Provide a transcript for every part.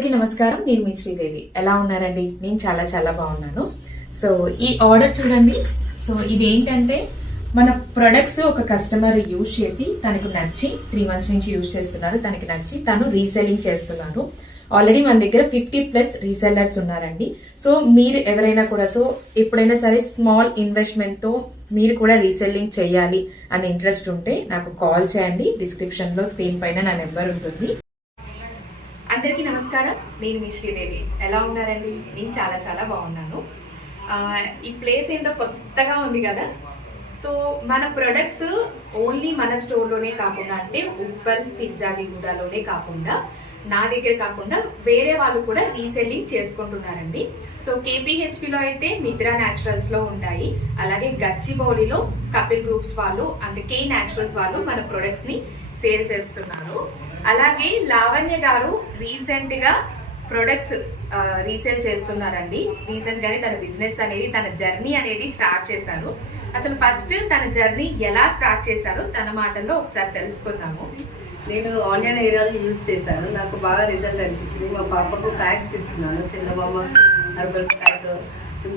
అందరికీ నమస్కారం. నేను మీ శ్రీదేవి. ఎలా ఉన్నారండి? నేను చాలా చాలా బాగున్నాను. సో ఈ ఆర్డర్ చూడండి. సో ఇది ఏంటంటే మన ప్రొడక్ట్స్ ఒక కస్టమర్ యూజ్ చేసి తనకు నచ్చి త్రీ మంత్స్ నుంచి యూజ్ చేస్తున్నారు. తనకి నచ్చి తను రీసెల్లింగ్ చేస్తున్నారు. ఆల్రెడీ మన దగ్గర ఫిఫ్టీ ప్లస్ రీసెల్లర్స్ ఉన్నారండి. సో మీరు ఎవరైనా కూడా సో ఎప్పుడైనా సరే స్మాల్ ఇన్వెస్ట్మెంట్తో మీరు కూడా రీసెల్లింగ్ చేయాలి అని ఇంట్రెస్ట్ ఉంటే నాకు కాల్ చేయండి. డిస్క్రిప్షన్లో స్క్రీన్ పైన నా నెంబర్ ఉంటుంది. అందరికీ నమస్కారం. నేను మీ శ్రీదేవి. ఎలా ఉన్నారండి? నేను చాలా చాలా బాగున్నాను. ఈ ప్లేస్ ఏంటో కొత్తగా ఉంది కదా. సో మన ప్రొడక్ట్స్ ఓన్లీ మన స్టోర్లోనే కాకుండా అంటే ఉప్పల్ పిజ్జాదిగూడలోనే కాకుండా నా దగ్గర కాకుండా వేరే వాళ్ళు కూడా రీసెల్లింగ్ చేసుకుంటున్నారండి. సో కేపీహెచ్పిలో అయితే మిత్రా న్యాచురల్స్లో ఉంటాయి. అలాగే గచ్చిబౌలిలో కపిల్ గ్రూప్స్ వాళ్ళు అంటే కే న్యాచురల్స్ వాళ్ళు మన ప్రొడక్ట్స్ని సేల్ చేస్తున్నారు. అలాగే లావణ్య గారు రీసెంట్గా ప్రొడక్ట్స్ రీసేల్ చేస్తున్నారండి. రీసెంట్ గానే తన బిజినెస్ అనేది తన జర్నీ అనేది స్టార్ట్ చేశారు. అసలు ఫస్ట్ తన జర్నీ ఎలా స్టార్ట్ చేశారో తన మాటల్లో ఒకసారి తెలుసుకుందాము. నేను ఆనియన్ హెయిర్ ఆయిల్ యూజ్ చేశాను. నాకు బాగా రిజల్ట్ అనిపించింది. మా పాపకు ప్యాక్స్ తీసుకున్నాను. చిన్నబొమ్మ హర్బల్ ప్యాక్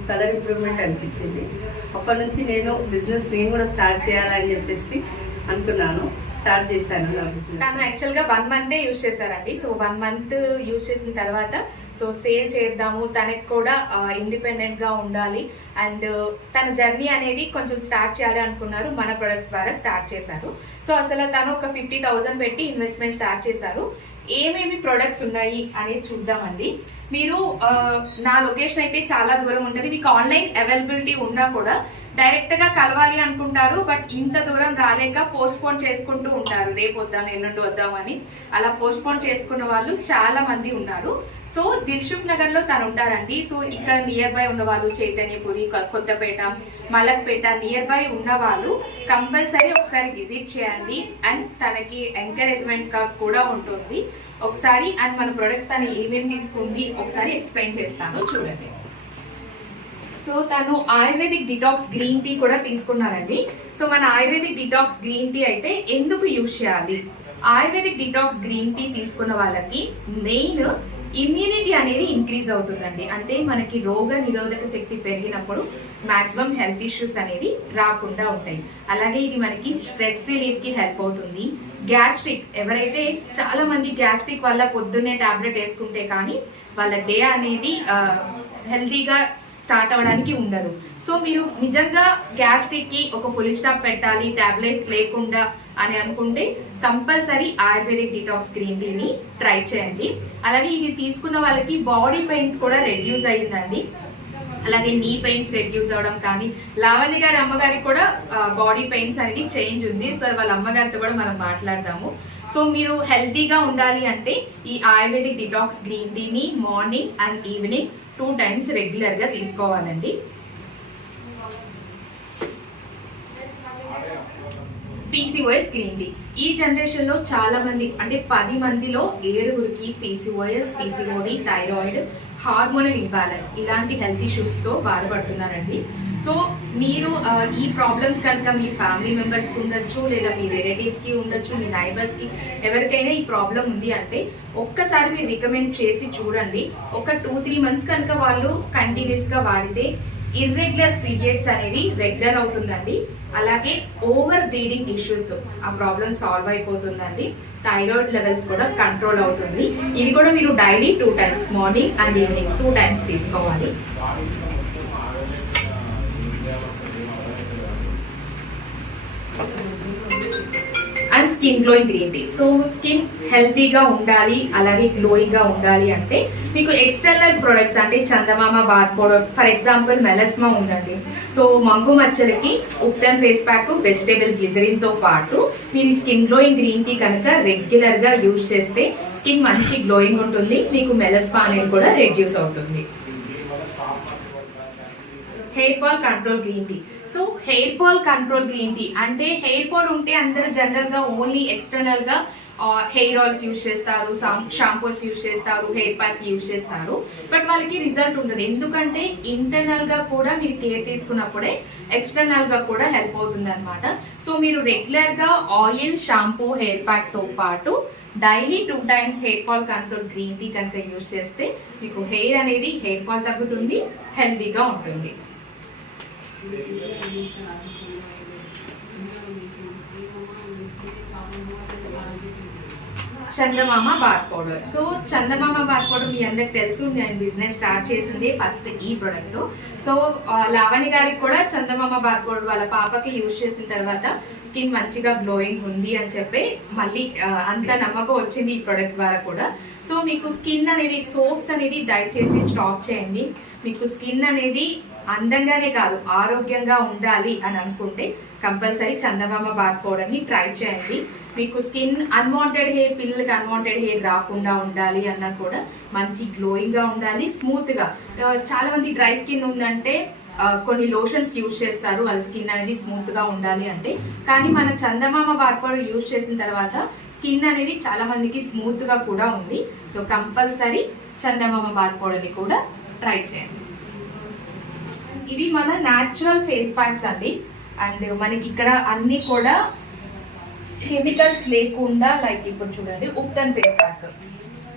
కలర్ ఇంప్రూవ్మెంట్ అనిపించింది. అప్పటి నుంచి నేను బిజినెస్ నేను కూడా స్టార్ట్ చేయాలని చెప్పేసి అనుకున్నాను. స్టార్ట్ చేశాను నా బిజినెస్ యాక్చువల్గా వన్ మంతే యూజ్ చేశారండి. సో వన్ మంత్ యూజ్ చేసిన తర్వాత సో సేల్ చేద్దాము. తనకి కూడా ఇండిపెండెంట్గా ఉండాలి. అండ్ తన జర్నీ అనేది కొంచెం స్టార్ట్ చేయాలి అనుకున్నారు. మన ప్రొడక్ట్స్ ద్వారా స్టార్ట్ చేశారు. సో అసలు తను ఒక ఫిఫ్టీ థౌసండ్ పెట్టి ఇన్వెస్ట్మెంట్ స్టార్ట్ చేశారు. ఏమేమి ప్రొడక్ట్స్ ఉన్నాయి అనేది చూద్దామండి. మీరు నా లొకేషన్ అయితే చాలా దూరం ఉంటుంది. మీకు ఆన్లైన్ అవైలబిలిటీ ఉన్నా కూడా డైరెక్ట్గా కలవాలి అనుకుంటారు బట్ ఇంత దూరం రాలేక పోస్ట్ పోన్ చేసుకుంటూ ఉంటారు. రేపు వద్దాం ఎల్లుండి వద్దామని అలా పోస్ట్ పోన్ చేసుకున్న వాళ్ళు చాలా మంది ఉన్నారు. సో దిల్సుఖ్ నగర్లో తను ఉంటారండి. సో ఇక్కడ నియర్ బై ఉన్న వాళ్ళు చైతన్యపురి కొత్తపేట మలక్పేట నియర్ బై ఉన్న వాళ్ళు కంపల్సరీ ఒకసారి విజిట్ చేయండి. అండ్ తనకి ఎంకరేజ్మెంట్గా కూడా ఉంటుంది. ఒకసారి అండ్ మన ప్రొడక్ట్స్ తను ఏమేమి తీసుకుంది ఒకసారి ఎక్స్ప్లెయిన్ చేస్తాను. చూడండి. సో తను ఆయుర్వేదిక్ డిటాక్స్ గ్రీన్ టీ కూడా తీసుకున్నారండి. సో మన ఆయుర్వేదిక్ డిటాక్స్ గ్రీన్ టీ అయితే ఎందుకు యూజ్ చేయాలి? ఆయుర్వేదిక్ డిటాక్స్ గ్రీన్ టీ తీసుకున్న వాళ్ళకి మెయిన్ ఇమ్యూనిటీ అనేది ఇంక్రీజ్ అవుతుందండి. అంటే మనకి రోగ నిరోధక శక్తి పెరిగినప్పుడు మాక్సిమం హెల్త్ ఇష్యూస్ అనేది రాకుండా ఉంటాయి. అలాగే ఇది మనకి స్ట్రెస్ రిలీఫ్కి హెల్ప్ అవుతుంది. గ్యాస్ట్రిక్. ఎవరైతే చాలా మంది గ్యాస్ట్రిక్ వల్ల పొద్దున్నే టాబ్లెట్ వేసుకుంటే కానీ వాళ్ళ డే అనేది హెల్తీగా స్టార్ట్ అవ్వడానికి ఉండదు. సో మీరు నిజంగా గ్యాస్ట్రిక్కి ఒక ఫుల్ స్టాప్ పెట్టాలి టాబ్లెట్ లేకుండా అని అనుకుంటే కంపల్సరీ ఆయుర్వేదిక్ డిటాక్స్ గ్రీన్ టీని ట్రై చేయండి. అలాగే ఇది తీసుకున్న వాళ్ళకి బాడీ పెయిన్స్ కూడా రెడ్యూస్ అయ్యిందండి. అలాగే నీ పెయిన్స్ రెడ్యూస్ అవడం కానీ లావణ్య గారి అమ్మగారికి కూడా బాడీ పెయిన్స్ అనేది చేంజ్ ఉంది. సో వాళ్ళ అమ్మగారితో కూడా మనం మాట్లాడదాము. సో మీరు హెల్తీగా ఉండాలి అంటే ఈ ఆయుర్వేదిక్ డిటాక్స్ గ్రీన్ టీని morning and evening two times రెగ్యులర్గా తీసుకోవాలండి. పీసీఓఎస్ గ్రీన్ టీ ఈ జనరేషన్లో చాలా మంది అంటే పది మందిలో ఏడుగురికి PCOS PCOD thyroid hormonal imbalance ఇలాంటి హెల్త్ ఇష్యూస్తో బాధపడుతున్నారండి. సో మీరు ఈ ప్రాబ్లమ్స్ కనుక మీ ఫ్యామిలీ మెంబర్స్కి ఉండొచ్చు లేదా మీ రిలేటివ్స్కి ఉండొచ్చు మీ నైబర్స్కి ఎవరికైనా ఈ ప్రాబ్లం ఉంది అంటే ఒక్కసారి మీరు రికమెండ్ చేసి చూడండి. ఒక టూ త్రీ మంత్స్ కనుక వాళ్ళు కంటిన్యూస్గా వాడితే ఇర్రెగ్యులర్ పీరియడ్స్ అనేది రెగ్యులర్ అవుతుందండి. అలాగే ఓవర్ బ్లీడింగ్ ఇష్యూస్ ఆ ప్రాబ్లం సాల్వ్ అయిపోతుందండి. థైరాయిడ్ లెవెల్స్ కూడా కంట్రోల్ అవుతుంది. ఇది కూడా మీరు daily two times morning and evening two times తీసుకోవాలి. Skin glowing green tea so skin హెల్తీగా ఉండాలి అలాగే గ్లోయింగ్గా ఉండాలి అంటే మీకు ఎక్స్టర్నల్ ప్రొడక్ట్స్ అంటే Chandamama bath powder for example melasma ఉందండి. సో మంగు మచ్చలకి ఉప్తన్ ఫేస్ ప్యాక్ వెజిటేబుల్ గ్లిజరిన్తో పాటు మీరు స్కిన్ గ్లోయింగ్ గ్రీన్ టీ కనుక రెగ్యులర్గా యూజ్ చేస్తే స్కిన్ మంచి గ్లోయింగ్ ఉంటుంది మీకు మెలస్మా అనేది కూడా రెడ్యూస్ అవుతుంది. Hair fall control green tea so hair fall control green tea అంటే హెయిర్ ఫాల్ ఉంటే అందరూ జనరల్గా ఓన్లీ ఎక్స్టర్నల్గా హెయిర్ ఆయిల్స్ యూజ్ చేస్తారు షాంపూస్ యూజ్ చేస్తారు హెయిర్ ప్యాక్ యూజ్ చేస్తారు. బట్ వాళ్ళకి రిజల్ట్ ఉండదు. ఎందుకంటే ఇంటర్నల్గా కూడా మీరు కేర్ తీసుకున్నప్పుడే ఎక్స్టర్నల్గా కూడా హెల్ప్ అవుతుంది అనమాట సో మీరు రెగ్యులర్గా ఆయిల్ షాంపూ హెయిర్ ప్యాక్తో పాటు daily two times hair fall control green tea కనుక యూజ్ చేస్తే మీకు హెయిర్ అనేది హెయిర్ ఫాల్ తగ్గుతుంది హెల్తీగా ఉంటుంది. Chandamama bar powder so Chandamama bar powder మీ అందరికి తెలుసు నేను బిజినెస్ స్టార్ట్ చేసింది ఫస్ట్ ఈ ప్రొడక్ట్ సో లావణి గారికి కూడా చందమామ బార్ పౌడర్ వాళ్ళ పాపకి యూజ్ చేసిన తర్వాత స్కిన్ మంచిగా గ్లోయింగ్ ఉంది అని చెప్పి మళ్ళీ అంత నమ్మకం వచ్చింది ఈ ప్రొడక్ట్ ద్వారా కూడా. సో మీకు స్కిన్ అనేది సోప్స్ అనేది దయచేసి స్టాప్ చేయండి. మీకు స్కిన్ అనేది అందంగానే కాదు ఆరోగ్యంగా ఉండాలి అని అనుకుంటే కంపల్సరీ చందమామ బాత్ పౌడర్ని ట్రై చేయండి. మీకు స్కిన్ అన్వాంటెడ్ హెయిర్ పిల్లలకి అన్వాంటెడ్ హెయిర్ రాకుండా ఉండాలి అన్నా కూడా మంచి గ్లోయింగ్గా ఉండాలి స్మూత్గా చాలా మంది డ్రై స్కిన్ ఉందంటే కొన్ని లోషన్స్ యూజ్ చేస్తారు వాళ్ళ స్కిన్ అనేది స్మూత్గా ఉండాలి అంటే. కానీ మన చందమామ బాత్ పౌడర్ యూజ్ చేసిన తర్వాత స్కిన్ అనేది చాలా మందికి స్మూత్గా కూడా ఉంది. సో కంపల్సరీ చందమామ బాత్ పౌడర్ని కూడా ట్రై చేయండి. ఇవి మన న్యాచురల్ ఫేస్ ప్యాక్స్ అండి. అండ్ మనకి ఇక్కడ అన్ని కూడా కెమికల్స్ లేకుండా లైక్ ఇప్పుడు చూడండి ఉప్తన్ ఫేస్ ప్యాక్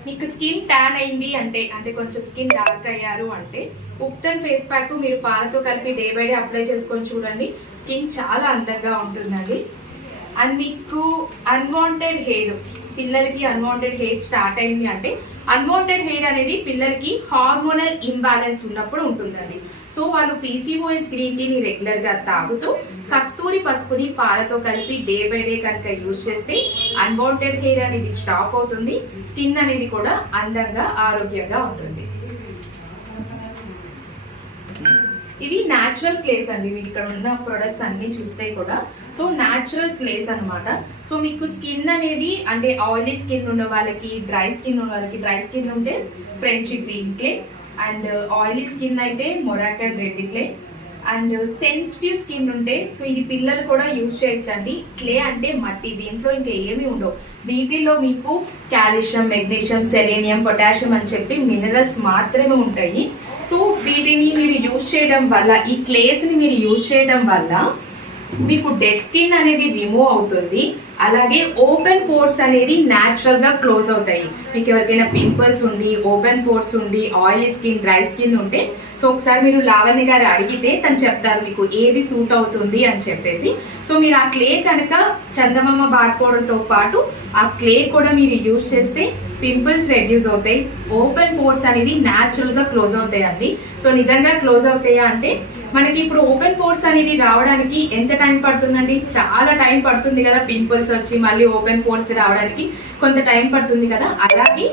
మీకు స్కిన్ ట్యాన్ అయింది అంటే అంటే కొంచెం స్కిన్ డార్క్ అయ్యారు అంటే ఉప్తన్ ఫేస్ ప్యాక్ మీరు పాలతో కలిపి డే బై డే అప్లై చేసుకొని చూడండి స్కిన్ చాలా అందంగా ఉంటుందండి. అండ్ మీకు అన్వాంటెడ్ హెయిర్ పిల్లలకి అన్వాంటెడ్ హెయిర్ స్టార్ట్ అయింది అంటే అన్వాంటెడ్ హెయిర్ అనేది పిల్లలకి హార్మోనల్ ఇంబ్యాలెన్స్ ఉన్నప్పుడు ఉంటుందండి. సో వాళ్ళు పీసీఓఎస్ గ్రీన్ టీని రెగ్యులర్గా తాగుతూ కస్తూరి పసుపుని పాలతో కలిపి డే బై డే కనుక యూజ్ చేస్తే అన్వాంటెడ్ హెయిర్ అనేది స్టాప్ అవుతుంది. స్కిన్ అనేది కూడా అందంగా ఆరోగ్యంగా ఉంటుంది. ఇవి న్యాచురల్ క్లేస్ అండి. మీకు ఇక్కడ ఉన్న ప్రొడక్ట్స్ అన్ని చూస్తే కూడా సో న్యాచురల్ క్లేస్ అనమాట సో మీకు స్కిన్ అనేది అంటే ఆయిలీ స్కిన్ ఉన్న వాళ్ళకి డ్రై స్కిన్ ఉన్న వాళ్ళకి డ్రై స్కిన్ ఉంటే French green clay and oily skin అయితే Moroccan red clay and sensitive skin ఉంటే సో ఇది పిల్లలు కూడా యూజ్ చేయొచ్చండి. క్లే అంటే మట్టి దీంట్లో ఇంకా ఏమీ ఉండవు. వీటిల్లో మీకు కాల్షియం మెగ్నీషియం సెలేనియం పొటాషియం అని చెప్పి మినరల్స్ మాత్రమే ఉంటాయి. సో వీటిని మీరు యూజ్ చేయడం వల్ల ఈ క్లేస్ని మీరు యూజ్ చేయడం వల్ల మీకు డెడ్ స్కిన్ అనేది రిమూవ్ అవుతుంది. అలాగే ఓపెన్ పోర్స్ అనేది న్యాచురల్గా క్లోజ్ అవుతాయి. మీకు ఎవరికైనా పింపుల్స్ ఉండి ఓపెన్ పోర్స్ ఉండి ఆయిలీ స్కిన్ డ్రై స్కిన్ ఉంటే సో ఒకసారి మీరు లావణ్య గారు అడిగితే తను చెప్తారు మీకు ఏది సూట్ అవుతుంది అని చెప్పేసి. సో మీరు ఆ క్లే కనుక చందమామ బార్ పాటు ఆ క్లే కూడా మీరు యూజ్ చేస్తే పింపుల్స్ రెడ్యూస్ అవుతాయి. ఓపెన్ పోర్స్ అనేది న్యాచురల్గా క్లోజ్ అవుతాయి అండి సో నిజంగా క్లోజ్ అవుతాయా అంటే మనకి ఇప్పుడు ఓపెన్ పోర్స్ అనేది రావడానికి ఎంత టైం పడుతుందండి? చాలా టైం పడుతుంది కదా పింపుల్స్ వచ్చి మళ్ళీ ఓపెన్ పోర్స్ రావడానికి. కొంత టైం పడుతుంది కదా? అలాగే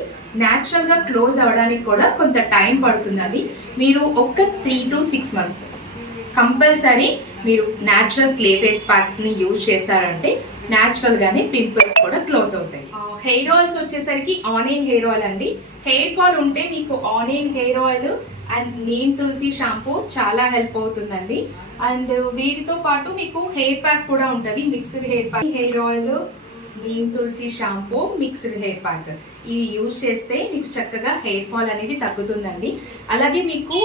న్యాచురల్గా క్లోజ్ అవ్వడానికి కూడా కొంత టైం పడుతుంది అది మీరు ఒక three to six months compulsory మీరు న్యాచురల్ క్లే ఫేస్ ప్యాక్ని యూజ్ చేస్తారంటే న్యాచురల్ గానే పింపుల్స్ కూడా క్లోజ్ అవుతాయి. హెయిర్ ఆయిల్స్ వచ్చేసరికి ఆనియన్ హెయిర్ ఆయిల్ అండి. హెయిర్ ఫాల్ ఉంటే మీకు onion hair oil and neem tulsi shampoo చాలా హెల్ప్ అవుతుందండి. అండ్ వీటితో పాటు మీకు హెయిర్ ప్యాక్ కూడా ఉంటుంది. Mixed hair pack hair oil neem tulsi shampoo mixed hair pack ఇవి యూజ్ చేస్తే మీకు చక్కగా హెయిర్ ఫాల్ అనేది తగ్గుతుందండి. అలాగే మీకు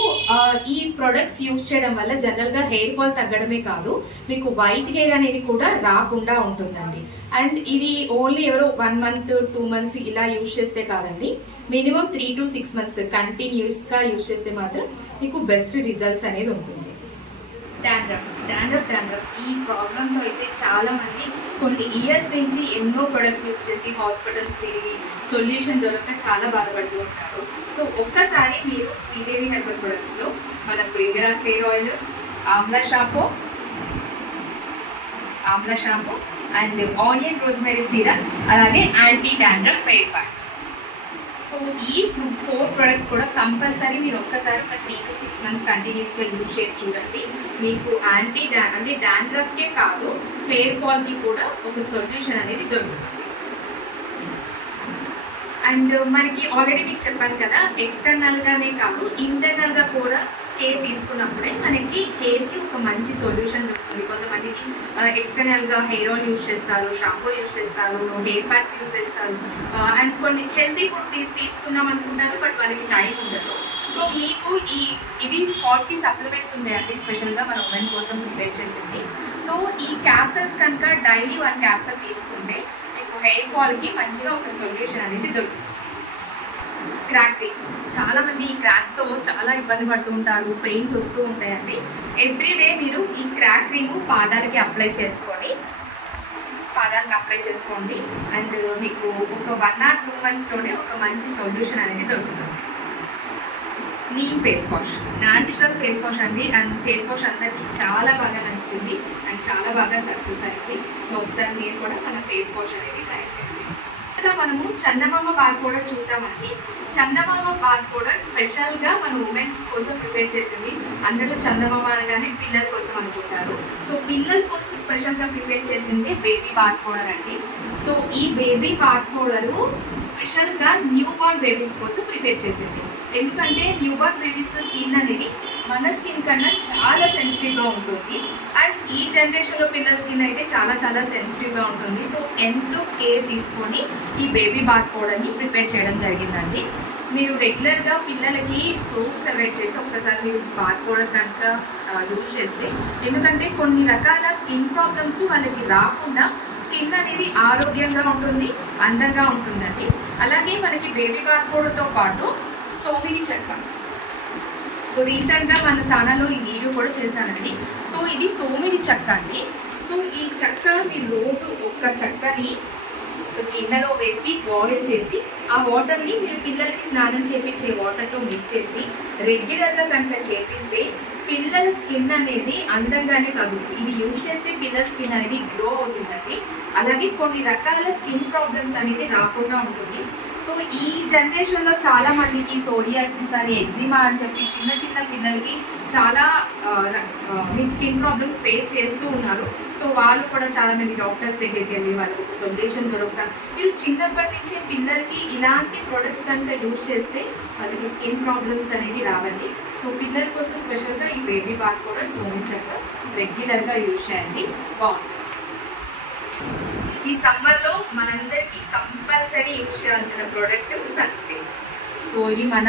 ఈ ప్రొడక్ట్స్ యూజ్ చేయడం వల్ల జనరల్గా హెయిర్ ఫాల్ తగ్గడమే కాదు మీకు వైట్ హెయిర్ అనేది కూడా రాకుండా ఉంటుందండి. అండ్ ఇది ఓన్లీ ఎవరో వన్ మంత్ టూ మంత్స్ ఇలా యూజ్ చేస్తే కాదండి. Minimum three to six months కంటిన్యూస్గా యూజ్ చేస్తే మాత్రం మీకు బెస్ట్ రిజల్ట్స్ అనేది ఉంటుంది. Dandruff dandruff dandruff. ఈ ప్రాబ్లంతో అయితే చాలామంది కొన్ని ఇయర్స్ నుంచి ఎన్నో ప్రొడక్ట్స్ యూస్ చేసి హాస్పిటల్స్ తిరిగి సొల్యూషన్ దొరక చాలా బాధపడుతూ ఉంటారు. సో ఒక్కసారి మీరు శ్రీదేవి హెర్బల్ ప్రొడక్ట్స్లో మన Bhringraj hair oil amla shampoo amla shampoo and onion rosemary serum అలాగే anti dandruff hair pack so ఈ ఫోర్ ప్రొడక్ట్స్ కూడా కంపల్సరీ మీరు ఒక్కసారి ఒక త్రీ టు సిక్స్ మంత్స్ కంటిన్యూస్గా యూజ్ చేసి చూడండి. మీకు యాంటీ డా అంటే డాండ్రఫ్కే కాదు హెయిర్ ఫాల్కి కూడా ఒక సొల్యూషన్ అనేది దొరుకుతుంది. అండ్ మనకి ఆల్రెడీ మీకు చెప్పాను కదా ఎక్స్టర్నల్గానే కాదు ఇంటర్నల్గా కూడా కేర్ తీసుకున్నప్పుడే మనకి హెయిర్కి ఒక మంచి సొల్యూషన్ దొరుకుతుంది. కొంతమందికి ఎక్స్టర్నల్గా హెయిర్ ఆయిల్ యూస్ చేస్తారు షాంపూ యూస్ చేస్తారు హెయిర్ ప్యాక్స్ యూస్ చేస్తారు. అండ్ కొన్ని హెల్తీ ఫుడ్ తీసి తీసుకుందాం అనుకుంటారు బట్ వాళ్ళకి టైం ఉండదు. సో మీకు ఈ ఇవి ఫార్టీ సప్లిమెంట్స్ ఉన్నాయండి స్పెషల్గా మన ఉమెన్ కోసం ప్రిపేర్ చేసింది. సో ఈ క్యాప్సల్స్ కనుక డైలీ వన్ క్యాప్సల్ తీసుకుంటే మీకు హెయిర్ ఫాల్కి మంచిగా ఒక సొల్యూషన్ అనేది దొరుకుతుంది. క్రాకింగ్ చాలా మంది ఈ క్రాక్స్తో చాలా ఇబ్బంది పడుతూ ఉంటారు పెయిన్స్ వస్తూ ఉంటాయండి. ఎవ్రీడే మీరు ఈ క్రాక్ క్రీమ్ పాదాలకి అప్లై చేసుకొని పాదాలకు అప్లై చేసుకోండి. అండ్ మీకు ఒక వన్ ఆర్ టూ మంత్స్లోనే ఒక మంచి సొల్యూషన్ అనేది దొరుకుతుంది. Neem face wash. Natural face wash అండి. అండ్ ఫేస్ వాష్ అందరికి చాలా బాగా నచ్చింది. అండ్ చాలా బాగా సక్సెస్ అయింది. సో ఒకసారి మీరు కూడా మన ఫేస్ వాష్ అనేది ట్రై చేయండి. ఇంకా మనము చందమామ బాత్ పౌడర్ చూసామండి. చందమామ బాత్ పౌడర్ స్పెషల్గా మన ఉమెన్ కోసం ప్రిపేర్ చేసింది. అందరూ చందమామ అనగానే పిల్లల కోసం అనుకుంటారు. సో పిల్లల కోసం స్పెషల్గా ప్రిపేర్ చేసింది బేబీ బాత్ పౌడర్ అండి. సో ఈ బేబీ బాత్ పౌడరు స్పెషల్గా న్యూ బార్న్ బేబీస్ కోసం ప్రిపేర్ చేసింది. ఎందుకంటే న్యూ బేబీస్ స్కిన్ అనేది మన స్కిన్ కన్నా చాలా సెన్సిటివ్గా ఉంటుంది. అండ్ ఈ జనరేషన్లో పిల్లల స్కిన్ అయితే చాలా చాలా సెన్సిటివ్గా ఉంటుంది. సో ఎంతో కేర్ తీసుకొని ఈ బేబీ బాత్ పౌడర్ని ప్రిపేర్ చేయడం జరిగిందండి. మీరు రెగ్యులర్గా పిల్లలకి సోప్స్ అవాయిడ్ చేసి ఒక్కసారి మీరు బాత్ పౌడర్ కనుక యూజ్ చేస్తే ఎందుకంటే కొన్ని రకాల స్కిన్ ప్రాబ్లమ్స్ వాళ్ళకి రాకుండా స్కిన్ అనేది ఆరోగ్యంగా ఉంటుంది అందంగా ఉంటుందండి. అలాగే మనకి బేబీ బాత్ పౌడర్తో పాటు సోమిని చెక్క సో రీసెంట్గా మన ఛానల్లో ఈ వీడియో కూడా చేశానండి. సో ఇది సోమిని చెక్క అండి. సో ఈ చెక్క మీరు రోజు ఒక్క చెక్కని గిన్నెలో వేసి బాయిల్ చేసి ఆ వాటర్ని మీరు పిల్లలకి స్నానం చేపించే వాటర్తో మిక్స్ చేసి రెగ్యులర్గా కనుక చేపిస్తే పిల్లల స్కిన్ అనేది అందంగానే కాదు ఇది యూజ్ చేస్తే పిల్లల స్కిన్ అనేది గ్రో అవుతుందండి. అలాగే కొన్ని రకాల స్కిన్ ప్రాబ్లమ్స్ అనేది రాకుండా ఉంటుంది. సో ఈ జనరేషన్లో చాలా మందికి సోరియాసిస్ అని ఎగ్జిమా అని చెప్పి చిన్న చిన్న పిల్లలకి చాలా మీ స్కిన్ ప్రాబ్లమ్స్ ఫేస్ చేస్తూ ఉన్నారు. సో వాళ్ళు కూడా చాలా మంది డాక్టర్స్ దగ్గరికి వెళ్ళి వాళ్ళకి ఒక సొల్యూషన్ దొరుకుతారు. మీరు చిన్నప్పటి నుంచే పిల్లలకి ఇలాంటి ప్రొడక్ట్స్ కనుక యూజ్ చేస్తే వాళ్ళకి స్కిన్ ప్రాబ్లమ్స్ అనేది రావండి. సో పిల్లల కోసం స్పెషల్గా ఈ బేబీ బాత్ కూడా సోమించక రెగ్యులర్గా యూజ్ చేయండి. బాగుంటుంది ఈ సమ్మర్లో మనందరికీ కంపల్సరీ యూజ్ చేయాల్సిన ప్రోడక్ట్ సన్ స్క్రీన్ సో ఇది మన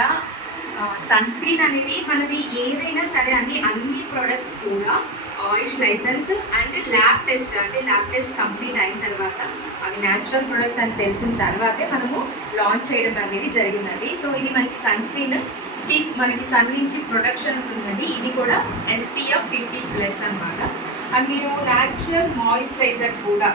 సన్ స్క్రీన్ అనేది మనది ఏదైనా సరే అండి అన్ని ప్రోడక్ట్స్ కూడా AYUSH license and lab test అంటే ల్యాబ్ టెస్ట్ కంప్లీట్ అయిన తర్వాత అవి న్యాచురల్ ప్రొడక్ట్స్ అని తెలిసిన తర్వాతే మనము లాంచ్ చేయడం అనేది జరిగిందండి. సో ఇది మనకి సన్ స్క్రీన్ స్కిన్ మనకి సన్ నుంచి ప్రొడక్షన్ ఉంటుందండి. ఇది కూడా ఎస్పీఎఫ్ ఫిఫ్టీ ప్లస్ అన్నమాట. అండ్ మీరు న్యాచురల్ మాయిశ్చరైజర్ కూడా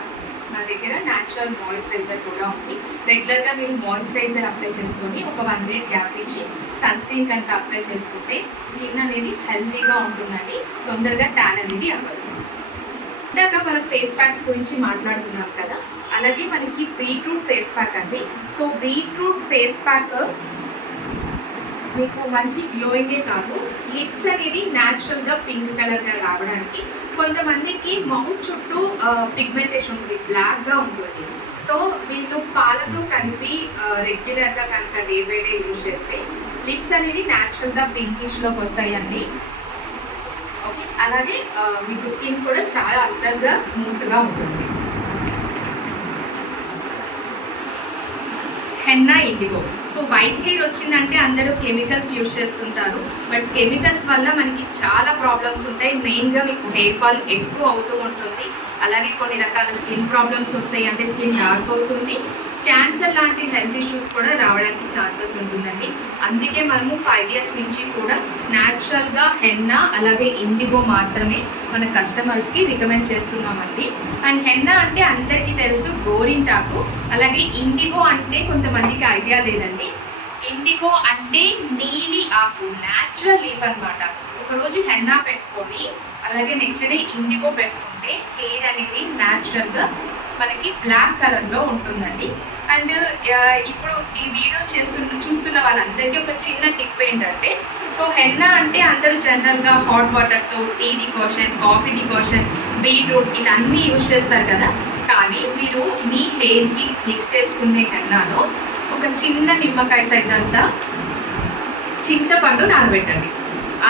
మన దగ్గర న్యాచురల్ మాయిశ్చరైజర్ కూడా ఉంది. రెగ్యులర్గా మీరు మాయిశ్చరైజర్ అప్లై చేసుకొని ఒక వన్ మినిట్ గ్యాప్ ఇచ్చి సన్ స్క్రీన్ కనుక అప్లై చేసుకుంటే స్కిన్ అనేది హెల్తీగా ఉంటుందండి. తొందరగా ట్యాన్ అనేది అవ్వదు. ఇందాక మనం ఫేస్ ప్యాక్స్ గురించి మాట్లాడుకున్నాం కదా అలాగే మనకి బీట్రూట్ ఫేస్ ప్యాక్ అండి. సో బీట్రూట్ ఫేస్ ప్యాక్ మీకు మంచి గ్లోయింగే కాదు. లిప్స్ అనేది న్యాచురల్గా పింక్ కలర్గా రావడానికి కొంతమందికి మౌత్ చుట్టూ పిగ్మెంటేషన్ ఉంటుంది బ్లాక్గా ఉంటుంది. సో వీళ్ళు పాలతో కలిపి రెగ్యులర్గా కనుక డే బై డే యూజ్ చేస్తే లిప్స్ అనేది న్యాచురల్గా పింకిష్లోకి వస్తాయండి. ఓకే అలాగే మీకు స్కిన్ కూడా చాలా అందంగా స్మూత్గా ఉంటుంది. Henna indigo so white hair వచ్చిందంటే అందరూ కెమికల్స్ యూజ్ చేస్తుంటారు. బట్ కెమికల్స్ వల్ల మనకి చాలా ప్రాబ్లమ్స్ ఉంటాయి. మెయిన్గా మీకు హెయిర్ ఫాల్ ఎక్కువ అవుతూ ఉంటుంది. అలాగే కొన్ని రకాల స్కిన్ ప్రాబ్లమ్స్ వస్తాయి. అంటే స్కిన్ డార్క్ అవుతుంది. క్యాన్సర్ లాంటి హెల్త్ ఇష్యూస్ కూడా రావడానికి ఛాన్సెస్ ఉంటుందండి. అందుకే మనము ఫైవ్ ఇయర్స్ నుంచి కూడా న్యాచురల్గా హెన్నా అలాగే ఇండిగో మాత్రమే మన కస్టమర్స్కి రికమెండ్ చేస్తున్నామండి. అండ్ హెన్నా అంటే అందరికీ తెలుసు గోరింటాకు అలాగే ఇండిగో అంటే కొంతమందికి ఐడియా లేదండి. ఇండిగో అంటే నీలి ఆకు న్యాచురల్ లీఫ్ అన్నమాట. ఒకరోజు హెన్నా పెట్టుకొని అలాగే నెక్స్ట్ డే ఇండిగో పెట్టుకుంటే హెయిర్ అనేది న్యాచురల్గా మనకి బ్లాక్ కలర్లో ఉంటుందండి. అండ్ ఇప్పుడు ఈ వీడియో చేస్తున్న చూస్తున్న వాళ్ళందరికీ ఒక చిన్న టిప్ ఏంటంటే సో హెన్నా అంటే అందరూ జనరల్గా హాట్ వాటర్తో tea decoction coffee decoction beetroot ఇవన్నీ యూజ్ చేస్తారు కదా. కానీ మీరు మీ హెయిర్కి మిక్స్ చేసుకునే హెన్నాలో ఒక చిన్న నిమ్మకాయ సైజ్ అంతా చింతపండు నానబెట్టండి.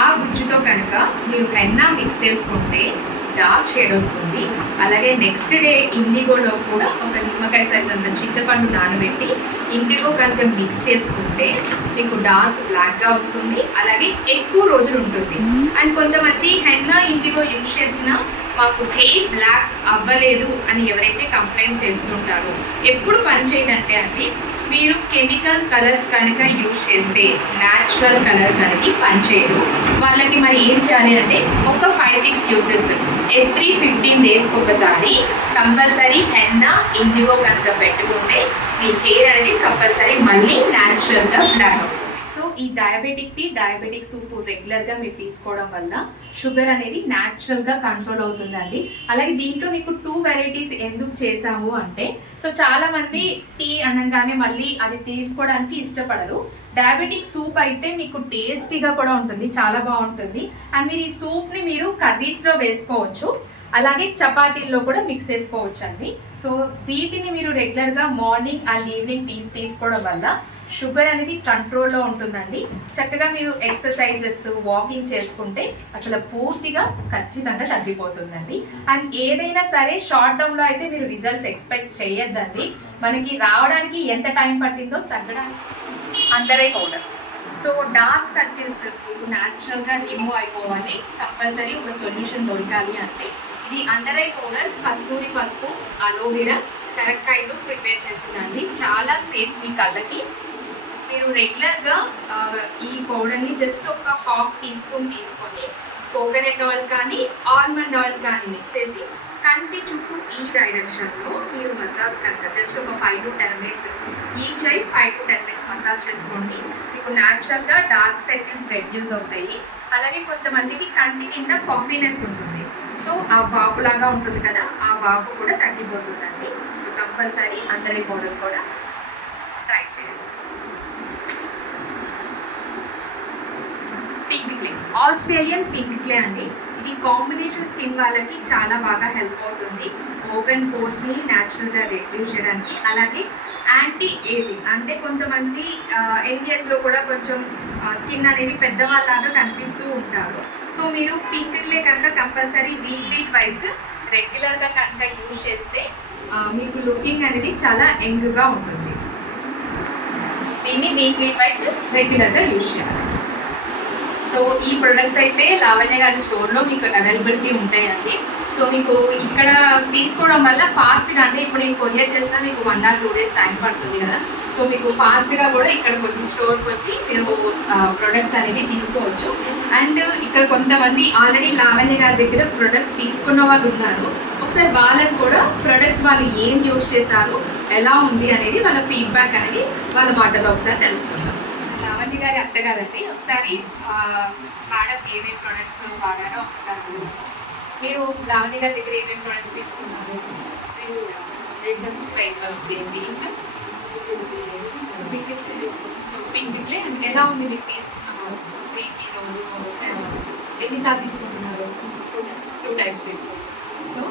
ఆ గుజ్జుతో కనుక మీరు హెన్నా మిక్స్ చేసుకుంటే డార్క్ షేడ్ వస్తుంది. అలాగే నెక్స్ట్ డే ఇండిగోలో కూడా ఒక నిమ్మకాయ సైజ్ అంత చింతపండు నానబెట్టి ఇండిగో కనుక మిక్స్ చేసుకుంటే మీకు డార్క్ బ్లాక్గా వస్తుంది. అలాగే ఎక్కువ రోజులు ఉంటుంది. అండ్ కొంతమంది హెన్నా ఇండిగో యూజ్ చేసిన మాకు హెయిర్ బ్లాక్ అవ్వలేదు అని ఎవరైతే కంప్లైంట్ చేస్తుంటారో ఎప్పుడు పనిచేయదంటే అండి మీరు కెమికల్ కలర్స్ కనుక యూజ్ చేస్తే న్యాచురల్ కలర్స్ అనేది పనిచేయదు. వాళ్ళకి మరి ఏం చేయాలి అంటే ఒక five six uses every fifteen డేస్కి ఒకసారి కంపల్సరీ హెన్నా ఇండిగో కనుక పెట్టుకుంటే మీ హెయిర్ అనేది కంపల్సరీ మళ్ళీ న్యాచురల్గా బ్లాక్ అవుతుంది. సో ఈ డయాబెటిక్ టీ డయాబెటిక్ సూప్ రెగ్యులర్గా మీరు తీసుకోవడం వల్ల షుగర్ అనేది న్యాచురల్గా కంట్రోల్ అవుతుందండి. అలాగే దీంట్లో మీకు టూ వెరైటీస్ ఎందుకు చేసాము అంటే సో చాలా మంది టీ అనగానే మళ్ళీ అది తీసుకోవడానికి ఇష్టపడరు. డయాబెటిక్ సూప్ అయితే మీకు టేస్టీగా కూడా ఉంటుంది చాలా బాగుంటుంది. అండ్ మీరు ఈ సూప్ని మీరు కర్రీస్లో వేసుకోవచ్చు. అలాగే చపాతీల్లో కూడా మిక్స్ చేసుకోవచ్చు అండి సో వీటిని మీరు రెగ్యులర్గా మార్నింగ్ అండ్ ఈవినింగ్ టీ తీసుకోవడం వల్ల షుగర్ అనేది కంట్రోల్లో ఉంటుందండి. చక్కగా మీరు ఎక్సర్సైజెస్ వాకింగ్ చేసుకుంటే అసలు పూర్తిగా ఖచ్చితంగా తగ్గిపోతుందండి. అండ్ ఏదైనా సరే షార్ట్ టర్మ్లో అయితే మీరు రిజల్ట్స్ ఎక్స్పెక్ట్ చేయొద్దండి. మనకి రావడానికి ఎంత టైం పట్టిందో తగ్గడానికి under eye powder so dark circles మీకు న్యాచురల్గా రిమూవ్ అయిపోవాలి. కంపల్సరీ ఒక సొల్యూషన్ దొరకాలి అంటే ఇది అండర్ ఐ పౌడర్ కస్తూరి పసుపు అలోవెరా కరక్కాయతో ప్రిపేర్ చేసిందండి చాలా సేఫ్ మీ కళ్ళకి. మీరు రెగ్యులర్గా ఈ పౌడర్ని జస్ట్ ఒక హాఫ్ టీ స్పూన్ తీసుకొని కోకోనట్ ఆయిల్ కానీ ఆల్మండ్ ఆయిల్ కానీ మిక్స్ చేసి కంటి చుట్టూ ఈ డైరెక్షన్లో మీరు మసాజ్ కనుక జస్ట్ ఒక five to ten minutes each eye five to ten minutes massage చేసుకోండి. మీకు న్యాచురల్గా డార్క్ సర్కిల్స్ రెడ్యూస్ అవుతాయి. అలాగే కొంతమందికి కంటి కింద పఫీనెస్ ఉంటుంది. సో ఆ బాబు లాగా ఉంటుంది కదా ఆ వాపు కూడా తగ్గిపోతుందండి. సో కంపల్సరీ అందరి పౌడర్ కూడా ట్రై చేయండి pink clay Australian pink clay అండి. ఇది కాంబినేషన్ స్కిన్ వాళ్ళకి చాలా బాగా హెల్ప్ అవుతుంది. ఓపెన్ పోర్స్ని న్యాచురల్గా రెడ్యూస్ చేయడానికి అలాగే యాంటీ ఏజింగ్ అంటే కొంతమంది ఏరియాస్లో కూడా కొంచెం స్కిన్ అనేది పెద్దవాళ్ళలాగా కనిపిస్తూ ఉంటారు. సో మీరు పింక్ క్లే కనుక కంపల్సరీ వీక్లీ ట్వైస్ వైజ్ రెగ్యులర్గా కనుక యూజ్ చేస్తే మీకు లుకింగ్ అనేది చాలా యంగ్గా ఉంటుంది. దీన్ని వీక్లీ ట్వైస్ రెగ్యులర్గా యూజ్ చేయాలి. సో ఈ ప్రొడక్ట్స్ అయితే లావణ్య గారి స్టోర్లో మీకు అవైలబిలిటీ ఉంటాయండి. సో మీకు ఇక్కడ తీసుకోవడం వల్ల ఫాస్ట్గా అంటే ఇప్పుడు నేను కొరియర్ చేసినా మీకు one or two days time పడుతుంది కదా. సో మీకు ఫాస్ట్గా కూడా ఇక్కడికి వచ్చి స్టోర్కి వచ్చి మీరు ప్రొడక్ట్స్ అనేది తీసుకోవచ్చు. అండ్ ఇక్కడ కొంతమంది ఆల్రెడీ లావణ్య గారి దగ్గర ప్రొడక్ట్స్ తీసుకున్న వాళ్ళు ఉన్నారు. ఒకసారి వాళ్ళని కూడా ప్రొడక్ట్స్ వాళ్ళు ఏం యూజ్ చేశారు ఎలా ఉంది అనేది వాళ్ళ ఫీడ్బ్యాక్ అనేది వాళ్ళ మాటలో ఒకసారి తెలుసుకుందాం. లావణ్య గారి అత్తగారండి ఒకసారి ఆ, మేడం ఏమేమి ప్రొడక్ట్స్ వాడారో ఒకసారి మీరు లావణ్య గారి దగ్గర ఏమేమి ప్రొడక్ట్స్ తీసుకున్నారు? జస్ట్ వెయిట్ లాస్ ఏంటి? ఇంకా సో పింక్ క్లే ఎలా ఉంది మీకు తీసుకున్నారు? ఈ రోజు? ఎన్నిసార్లు తీసుకుంటున్నారు? టూ టైప్స్ తీసుకున్నారు. So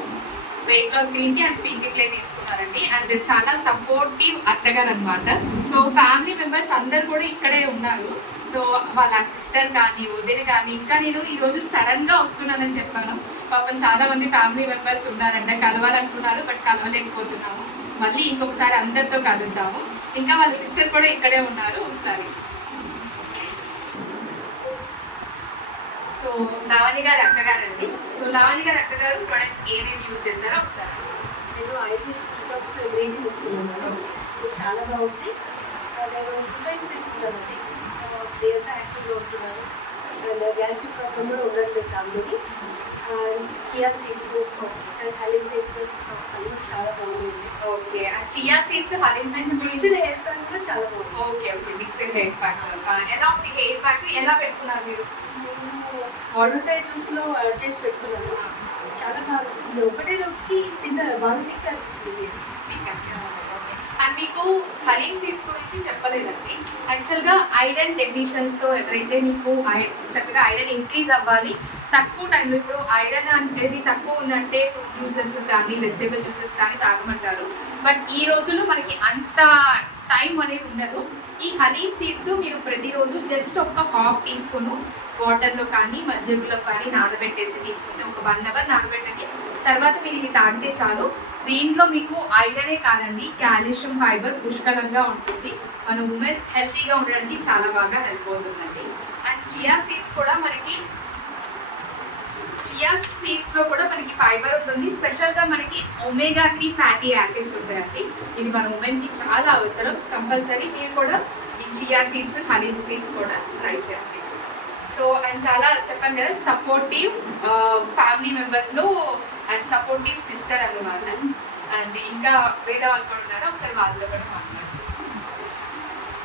weight loss green tea and pink clay తీసుకున్నారండి. అండ్ చాలా సపోర్టివ్ అత్తగారు అనమాట సో ఫ్యామిలీ మెంబర్స్ అందరు కూడా ఇక్కడే ఉన్నారు. సో వాళ్ళ సిస్టర్ కానీ వదిన కానీ ఇంకా నేను ఈరోజు సడన్గా సడన్గా వస్తున్నానని చెప్పాను. పాపం చాలా మంది ఫ్యామిలీ మెంబర్స్ ఉన్నారంట కలవాలనుకున్నారు బట్ కలవలేకపోతున్నాము. మళ్ళీ ఇంకొకసారి అందరితో కలుద్దాము. ఇంకా వాళ్ళ సిస్టర్ కూడా ఇక్కడే ఉన్నారు. ఒకసారి సో లావణి గారి అక్కగారండి. సో లావణి గారి అక్కగారు ప్రొడక్ట్స్ ఏమేమి యూజ్ చేశారో ఒకసారి. నేను ఆయుర్వేదిక్ డిటాక్స్ గ్రీన్ తీసుకున్నాను. చాలా బాగుంది నేను టూ టైమ్స్ తీసుకున్నాను అది డే అంతా యాక్టివ్గా ఉంటున్నాను. అండ్ గ్యాస్ట్రిక్ ప్రాబ్లమ్ కూడా ఉండట్లేదు దాంతో chia seeds and halim seeds అన్నీ చాలా బాగుంది ఓకే. ఆ చియా సీడ్స్ హలీమ్ సీడ్స్ గురించి మిక్స్డ్ హెయిర్ ప్యాక్ కూడా చాలా బాగుంది. Okay okay. Mixed hair pack ఎలా ఉంది? హెయిర్ ప్యాక్ ఎలా పెట్టుకున్నారు మీరు? నేను జ్యూస్లో యాడ్ చేసి పెట్టుకున్నాను. చాలా బాగా అనిపిస్తుంది. ఒకటే రోజుకి తిన్న బాగా తిక్క అనిపిస్తుంది. అండ్ మీకు హలీమ్ సీడ్స్ గురించి చెప్పలేదండి. యాక్చువల్గా ఐరన్ డెఫిషియన్స్తో ఎవరైతే మీకు ఐ- చక్కగా ఐరన్ ఇంక్రీజ్ అవ్వాలి తక్కువ టైంలో ఇప్పుడు ఐరన్ అనేది తక్కువ ఉందంటే ఫ్రూట్ జ్యూసెస్ కానీ వెజిటేబుల్ జ్యూసెస్ కానీ తాగమంటారు. బట్ ఈ రోజుల్లో మనకి అంత టైం అనేది ఉండదు. ఈ హలీమ్ సీడ్స్ మీరు ప్రతిరోజు జస్ట్ ఒక హాఫ్ టీ స్పూను వాటర్లో కానీ మజ్జిగలో కానీ నానబెట్టేసి తీసుకుంటే ఒక వన్ అవర్ నానబెట్టండి. తర్వాత మీరు ఇది తాగితే చాలు. దీంట్లో మీకు ఐరనే కాదండి కాల్షియం ఫైబర్ పుష్కలంగా ఉంటుంది. మన ఉమెన్ హెల్తీగా ఉండడానికి చాలా బాగా హెల్ప్ అవుతుందండి. అండ్ చియా సీడ్స్ కూడా మనకి చియా సీడ్స్లో కూడా మనకి ఫైబర్ ఉంటుంది. స్పెషల్గా మనకి ఒమేగా త్రీ ఫ్యాటీ యాసిడ్స్ ఉంటాయండి. ఇది మన ఉమెన్కి చాలా అవసరం. కంపల్సరీ మీరు కూడా ఈ చియా సీడ్స్ హనీ సీడ్స్ కూడా ట్రై చేయండి. సో అండ్ చాలా చెప్పాను కదా సపోర్టివ్ ఫ్యామిలీ మెంబర్స్లో అండ్ సపోర్టివ్ సిస్టర్ అన్నమాట అండ్ ఇంకా వేరే వాళ్ళు కూడా ఉన్నారు ఒకసారి వాళ్ళతో కూడా మాట్లాడండి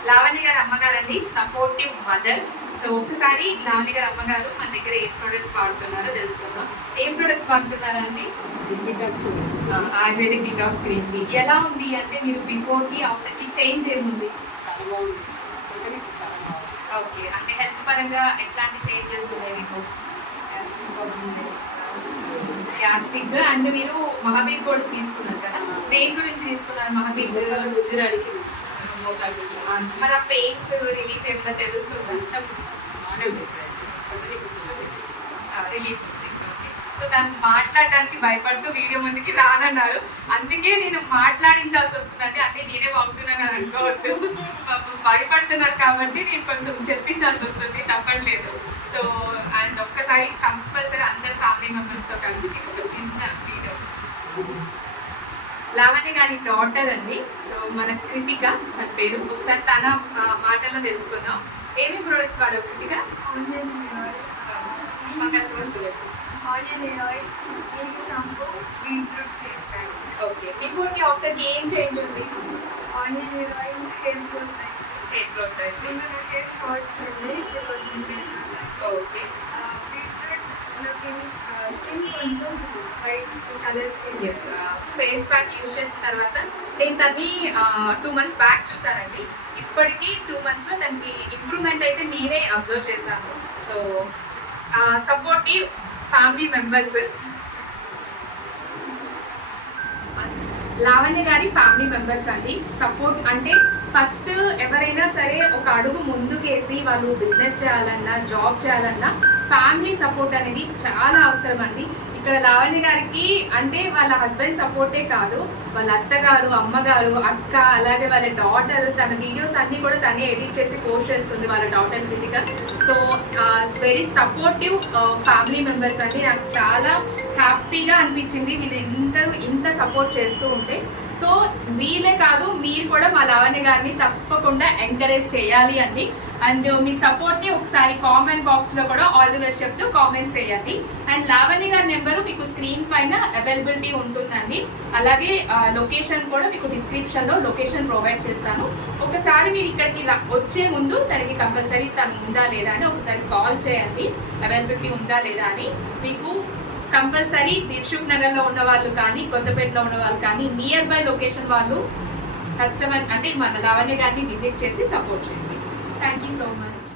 లావణ్య గారి అమ్మగారండి సపోర్టివ్ మదర్ సో ఒకసారి లావణ్య గారి అమ్మగారు మన దగ్గర ఏం ప్రొడక్ట్స్ వాడుతున్నారో తెలుసుకుందాం ఏం ప్రొడక్ట్స్ వాడుతున్నారండి ఆయుర్వేదిక్ డిటాక్స్ టీ ఎలా ఉంది అంటే మీరు బిఫోర్కి ఆఫ్టర్కి చేంజ్ ఏముంది ఓకే. అంటే హెల్త్ పరంగా ఎట్లాంటి చేంజెస్ ఉన్నాయి మీకు? గ్యాస్ట్రిక్. అండ్ మీరు మహాబీర్ కూడా తీసుకున్నారు కదా? దేని గురించి తీసుకున్నారు మహాబీర్ గుజరాడికి మరి ఆ పెయిన్స్ రిలీఫ్ ఏమైనా తెలుస్తుందా? రిలీఫ్. సో దాన్ని మాట్లాడడానికి భయపడుతూ వీడియో ముందుకి రానన్నారు. అందుకే నేను మాట్లాడించాల్సి వస్తుందండి. అన్నీ నేనే బాగుతున్నాను అని అనుకోవద్దు. పాపం భయపడుతున్నారు కాబట్టి నేను కొంచెం చెప్పించాల్సి వస్తుంది. తప్పట్లేదు. సో అండ్ ఒక్కసారి కంపల్సరీ అందరు ఫ్యామిలీ మెంబర్స్తో కలిపి మీకు ఒక చిన్న వీడియో లావణ్య గారి డాటర్ అండి. సో మన కృతిక తన పేరు. ఒకసారి తన ఆ, మాటల్లో తెలుసుకుందాం. ఏమేమి ప్రొడక్ట్స్ కృతిక? హెయిర్ మా కస్టమర్స్ చెప్పు. Onion hair oil shampoo beetroot face pack. Okay. బిఫోర్కి ఆఫ్టర్కి ఏం చేంజ్ ఉంది? Onion hair oil hair growth అయింది హెయిర్ గ్రోత్ అయితే నిన్న నా హెయిర్ షార్ట్ ఉంది కొంచెం ఓకే. బీట్రూట్ నా స్కిన్ కొంచెం white colours yes face pack use చేసిన తర్వాత నేను తన్ని టూ మంత్స్ బ్యాక్ చూసానండి. ఇప్పటికీ టూ మంత్స్లో దానికి ఇంప్రూవ్మెంట్ అయితే నేనే అబ్జర్వ్ చేశాను. So supportive family members Lavanya గారి ఫ్యామిలీ మెంబర్స్ అండి. సపోర్ట్ అంటే ఫస్ట్ ఎవరైనా సరే ఒక అడుగు ముందుకేసి వాళ్ళు బిజినెస్ చేయాలన్నా జాబ్ చేయాలన్నా ఫ్యామిలీ సపోర్ట్ అనేది చాలా అవసరం అండి. ఇక్కడ లావణ్య గారికి అంటే వాళ్ళ హస్బెండ్ సపోర్టే కాదు. వాళ్ళ అత్తగారు అమ్మగారు అక్క అలాగే వాళ్ళ డాటర్ తన వీడియోస్ అన్నీ కూడా తనే ఎడిట్ చేసి పోస్ట్ చేస్తుంది వాళ్ళ daughter Krithika so very supportive family members అండి నాకు చాలా హ్యాపీగా అనిపించింది. వీళ్ళిద్దరూ ఇంత సపోర్ట్ చేస్తూ ఉంటే. సో వీళ్ళే కాదు మీరు కూడా మా లావణ్య గారిని తప్పకుండా ఎంకరేజ్ చేయాలి అండి. అండ్ మీ సపోర్ట్ని ఒకసారి కామెంట్ బాక్స్లో కూడా ఆల్ ది బెస్ట్ చెప్తూ కామెంట్స్ చేయండి. అండ్ లావణ్య గారి నెంబరు మీకు స్క్రీన్ పైన అవైలబిలిటీ ఉంటుందండి. అలాగే లొకేషన్ కూడా మీకు డిస్క్రిప్షన్లో లొకేషన్ ప్రొవైడ్ చేస్తాను. ఒకసారి మీరు ఇక్కడికి వచ్చే ముందు తనకి కంపల్సరీ తను ఉందా లేదా అని ఒకసారి కాల్ చేయండి. అవైలబిలిటీ ఉందా లేదా అని. మీకు కంపల్సరీ దిల్షుక్ నగర్లో ఉన్న వాళ్ళు కానీ కొత్తపేటలో ఉన్న వాళ్ళు కానీ నియర్ బై లొకేషన్ వాళ్ళు కస్టమర్ అంటే మన లావణ్య గారిని విజిట్ చేసి సపోర్ట్ చేయండి. Thank you so much